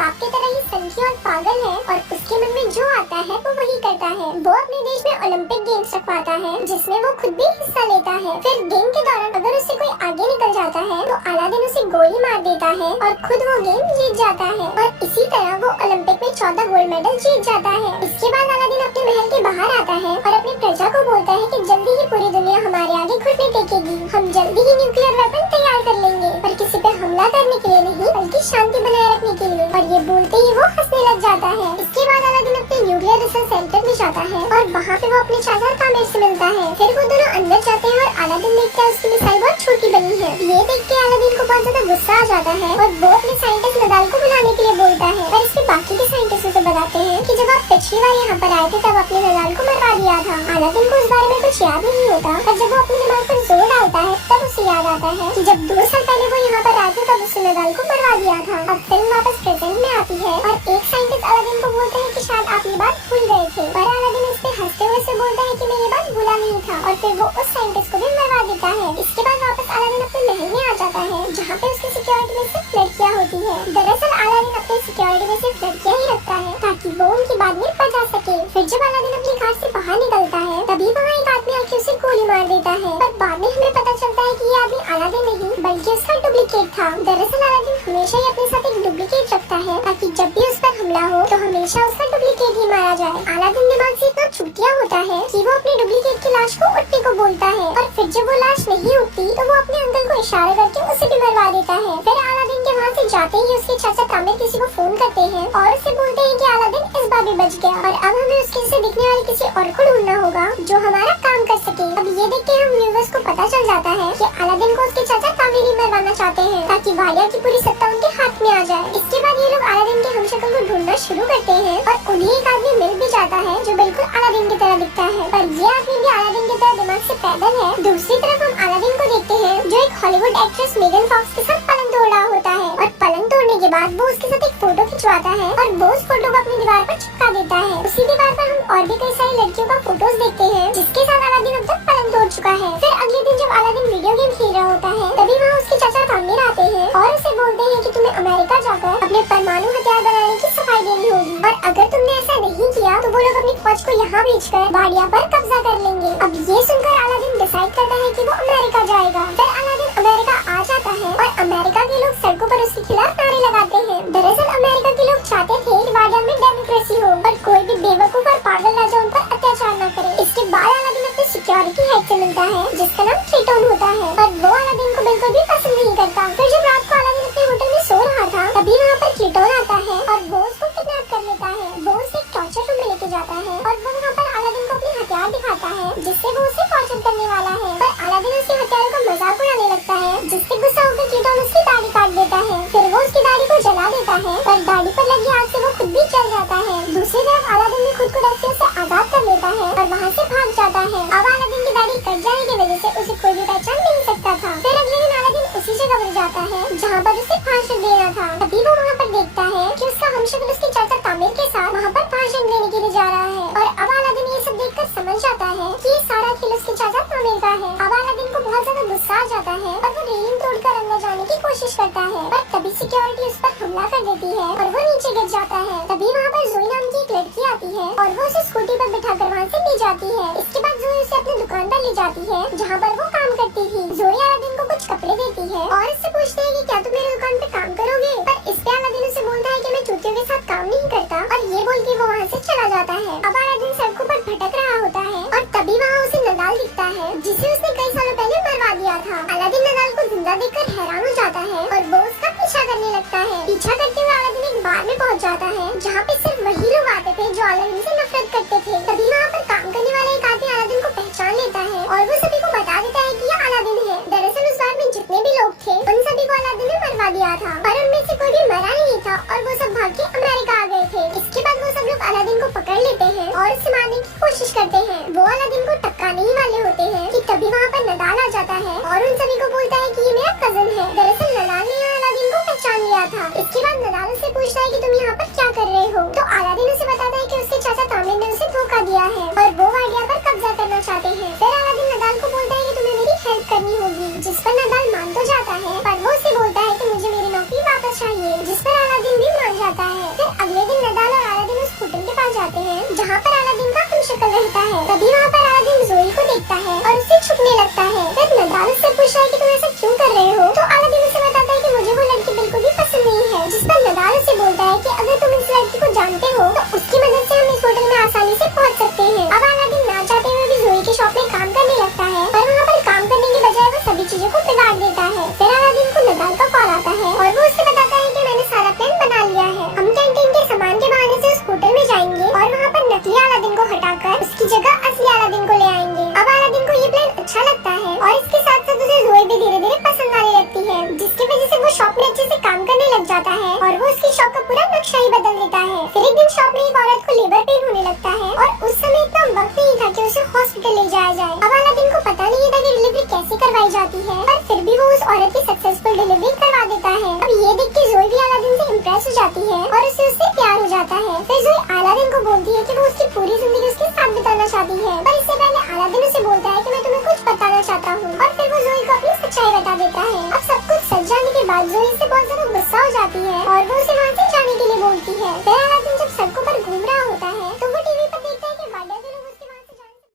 बाप की तरह ही संखी और पागल है और उसके मन में जो आता है वो वही करता है। वो अपने देश में ओलंपिक गेम्स रखवाता है जिसमें वो खुद भी हिस्सा लेता है। फिर गेम के दौरान अगर उससे कोई आगे निकल जाता है तो अलादीन उसे गोली मार देता है और खुद वो गेम जीत जाता है और इसी तरह वो ओलंपिक में 14 गोल्ड मेडल जीत जाता है। इसके बाद अलादीन अपने महल के बाहर आता है और अपनी प्रजा को बोलता है कि जल्दी ही पूरी दुनिया हमारे आगे घुटने टेकेगी। हम जल्दी ही न्यूक्लियर वेपन तैयार कर लेंगे पर किसी पे हमला करने के लिए नहीं बल्कि शांति बनाए रखने के लिए। और ये बोलते ही वो हंसने लग जाता है। इसके बाद अलादीन अपने न्यूक्लियर रिसर्च सेंटर में जाता है और वहाँ पे वो अपने चाचा तामिर से मिलता है। फिर वो दोनों अंदर जाते हैं और अलादीन देखता है उसकी मिसाइल बहुत छोटी बनी है। ये देख के अलादीन को बहुत ज्यादा गुस्सा आ जाता है और वो अपने साइंटिस्ट नदाल को बुलाने के लिए बोलता है। और इसके बाकी के साइंटिस्ट उसे बताते हैं कि जब आप पिछली बार यहाँ पर आए थे तब आपने नदाल को मरवा दिया था। अलादीन को इस बारे में कुछ याद नहीं होता पर जब वो अपने दिमाग पर जोर डालता है तब उसे याद आता है कि जब 2 साल पहले वो यहाँ पर आए थे तब उसने नदाल को मरवा दिया था। अब फिल्म वापस प्रेजेंट में आती है और एक साइंटिस्ट अलादीन को बोलता है कि शायद आप ये बात भूल गए थे पर अलादीन उस पे हंसते हुए से बोलता है कि मैं ये बात भूला नहीं था और फिर वो उस साइंटिस्ट को भी मरवा देता है। इसके बाद वापस अलादीन अपने महल में आ जाता है जहाँ पे उसकी सिक्योरिटी में सिर्फ लड़कियाँ होती है। दरअसल अलादीन अपने सिक्योरिटी में सिर्फ लड़कियाँ ही रखता है ताकि वो उनकी बात में बचा सके। फिर जब अलादीन अपनी कार से बाहर निकलता है तभी वहाँ एक आदमी आके उसे गोली मार देता है पर बाद में हमें पता चलता है कि ये आदमी अलादीन नहीं बल्कि उसका डुप्लीकेट था। दरअसल अलादीन हमेशा ही अपने साथ एक डुप्लीकेट रखता है ताकि जब भी उस पर हमला हो तो हमेशा उसका डुप्लीकेट ही मारा जाए। अलादीन दिमाग से इतना चूतिया होता है कि वो अपने डुप्लीकेट की लाश को उठने को बोलता है और फिर जब वो लाश नहीं उठती तो वो अपने अंकल को इशारा करके उसे भी मरवा देता है। फिर अलादीन के वहाँ से जाते ही उसके चाचा तामिर किसी को फोन करते हैं और उसे बोलते हैं कि अलादीन इस बार भी बच गया और अब हमें उसके से दिखने वाले किसी और को ढूंढना होगा जो हमारा काम कर सके। अब ये देख के हम व्यूअर्स को पता चल जाता है कि अलादीन को उसके चाचा तामिर ही मरवाना चाहते हैं ताकि वालिया की पूरी सत्ता उनके हाथ में आ जाए। इसके बाद ये लोग अलादीन के हमशक्ल को ढूंढना शुरू करते हैं और उन्हें एक आदमी मिल भी जाता है जो बिल्कुल अलादीन की तरह दिखता है पर ये आदमी भी अलादीन की तरह दिमाग से पैदल है। दूसरी तरफ हम अलादीन को देखते हैं जो एक हॉलीवुड एक्ट्रेस मेगन फॉक्स के साथ पलंग तोड़ रहा होता है और पलंग तोड़ने के बाद वो उसके साथ एक फोटो खिंचवाता है और वो उस फोटो को अपनी दीवार पर चिपका देता है। उसी दीवार पर हम और भी कई सारी लड़कियों का फोटोज देखते हैं जिसके साथ अलादीन अब तक पलंग तोड़ चुका है। फिर अगले दिन जब अलादीन वीडियो गेम खेल रहा होता है तभी वहाँ उसके चाचा तामिर आते हैं और उसे बोलते हैं कि तुम्हें अमेरिका जाकर अपने परमाणु हथियार बनाने की सफाई देनी होगी और अगर तुमने ऐसा नहीं किया तो वो लोग अपनी फौज को यहाँ भेजकर वाडिया पर कब्जा कर लेंगे। अब ये सुनकर अलादीन डिसाइड करता है कि वो अमेरिका जाएगा। फिर अलादीन अमेरिका आ जाता है और अमेरिका के लोग सड़कों पर उसके खिलाफ नारे लगाते हैं। दरअसल अमेरिका के लोग चाहते थे कि वाडिया में डेमोक्रेसी हो और कोई भी बेवकूफ और पागल राजा उन पर अत्याचार न करे। इसके बाद अलादीन अपने सिक्योरिटी हेड से मिलता है जिसका नाम ट्रिटोन होता है पर वो अलादीन को बिल्कुल भी पसंद नहीं करता। फिर जब रात को अलादीन अपने होटल में सो रहा था तभी वहाँ पर ट्रिटोन आता है और वो उसको किडनैप कर लेता है। वो उसे एक टॉर्चर रूम में लेके जाता है और वो वहाँ पर अलादीन को अपने हथियार दिखाता है जिससे वो उसे टॉर्चर करने वाला है पर अलादीन उसके हथियारों का मजाक उड़ाने लगता है जिससे गुस्सा होकर ट्रिटोन उसकी दाढ़ी काट देता है। फिर वो उसकी दाढ़ी को जला देता है पर दाढ़ी पर लगी आग से वो खुद भी जल जाता है। दूसरी तरफ अलादीन ने खुद को रस्सियों से आजाद कर लेता है और वहाँ से भाग जाता है। अब अलादीन की दाढ़ी कट जाने की वजह से उसे कोई भी पहचान नहीं सकता था। फिर अगले दिन अलादीन उसी जगह पर जाता है जहाँ पर उसे भाषण देना था। तभी वो वहाँ पर देखता है कि उसका हमशक्ल उसके चाचा तामिर के साथ वहाँ पर भाषण देने के लिए जा रहा है और अब अलादीन ये सब देखकर समझ जाता है कि ये सारा खेल उसके चाचा तामिर का है। अब अलादीन को बहुत ज्यादा गुस्सा आ जाता है और वो रेलिंग तोड़कर अंदर जाने की कोशिश करता है पर तभी सिक्योरिटी उस पर हमला कर देती है और वो नीचे गिर जाता है। तभी वहाँ पर जोई नाम की एक लड़की आती है और वो उसे स्कूटी पर बिठाकर वहाँ से ले जाती है। इसके बाद जोई उसे अपनी दुकान पर ले जाती है जहाँ पर वो काम करती थी। जोई अलादीन को कुछ कपड़े देती है और उससे पूछती है कि क्या तुम मेरी दुकान पे काम करोगे पर इस पे अलादीन उसे बोलता है कि मैं चूतियों के साथ काम नहीं करता और ये बोल के वो वहाँ से चला जाता है। अब अलादीन सड़कों पर भटक रहा होता है और तभी वहाँ उसे नदाल दिखता है जिसे उसने कई सालों पहले मरवा दिया था। अलादीन नदाल को जिंदा देखकर हैरान हो जाता है और वो उसका पीछा करने लगता है। पीछा करते हुए अलादीन एक बार में पहुँच जाता है जहाँ पे सिर्फ वही लोग आते थे जो अलादीन से नफरत करते थे। तभी वहाँ पर काम करने वाला एक आदमी अलादीन को पहचान लेता है और वो सभी को बता देता है कि ये अलादीन है। दरअसल उस बार में जितने भी लोग थे उन सभी को अलादीन ने मरवा दिया था पर उनमें से कोई भी मरा नहीं था और वो सब भाग के अमेरिका आ गए थे। इसके बाद वो सब लोग अलादीन को पकड़ लेते हैं और उसे मारने की कोशिश करते हैं। वो अलादीन को टपकाने ही वाले होते हैं कि तभी वहाँ पर नदाल आ जाता है और उन सभी को बोलता है कि ये मेरा कजन है। दरअसल नदाल ने अलादीन को पहचान लिया था। इसके बाद नदाल उससे पूछता है कि तुम यहाँ पर क्या कर रहे हो तो अलादीन उसे बताता है कि उसके चाचा तामिर ने उसे धोखा दिया है और वो वाडिया पर कब्जा करना चाहते हैं। फिर अलादीन नदाल को बोलता है कि तुम्हें मेरी हेल्प करनी होगी जिस पर नदाल मान तो जाता है पर वो उसे बोलता है कि मुझे मेरी नौकरी वापस चाहिए जिस पर अलादीन भी मान जाता है। जहाँ पर अलादीन का हमशक्ल रहता है। तभी वहाँ पर अलादीन जोई को देखता है और उससे छुपने लगता है। फिर नदाल उससे पूछता है कि तुम ऐसा क्यों कर रहे हो, तो अलादीन उसे बताता है कि मुझे वो लड़की बिल्कुल भी पसंद नहीं है। जिस पर नदाल उसे बोलता है कि अगर तुम इस लड़की को जानते हो तो उसकी मदद से हम इस होटल में आसानी से पहुँच सकते हैं। अब अलादीन ना चाहते हुए भी जोई के शॉप में काम करने लगता है, पर वहाँ पर काम करने की बजाय वो सभी चीजों को बिगाड़ देता है। फिर अलादीन को नदाल का कॉल आता है और वो उसे बताता है कि मैंने सारा प्लान बना लिया है। हम कैंटीन के सामान के बहाने से उस होटल में जाएंगे और वहाँ पर नकली अलादीन को हटाकर उसकी जगह असली अलादीन को ले आएंगे। अब अलादीन को ये प्लान अच्छा लगता है और इसके साथ साथ उसे जोई भी धीरे धीरे पसंद आने लगती है, जिसकी वजह से वो शॉप में अच्छे से काम करने लग जाता है और वो उसकी शॉप का पूरा नक्शा ही बदल देता है। फिर एक दिन शॉप में एक औरत को लेबर पेन होने लगता है और उस समय इतना वक्त नहीं था कि उसे हॉस्पिटल ले जाया जाए। अब अलादीन को पता नहीं था कि डिलीवरी कैसे करवाई जाती है, पर फिर भी वो उस औरत की सक्सेसफुल डिलीवरी करवा देता है। अब ये देख के जोई भी अलादीन से इम्प्रेस हो जाती है और उसे उससे प्यार हो जाता है। फिर जोई अलादीन को बोलती है कि वो उसकी पूरी जिंदगी उसके साथ बिताना चाहती है, पर इससे पहले अलादीन उसे बोलता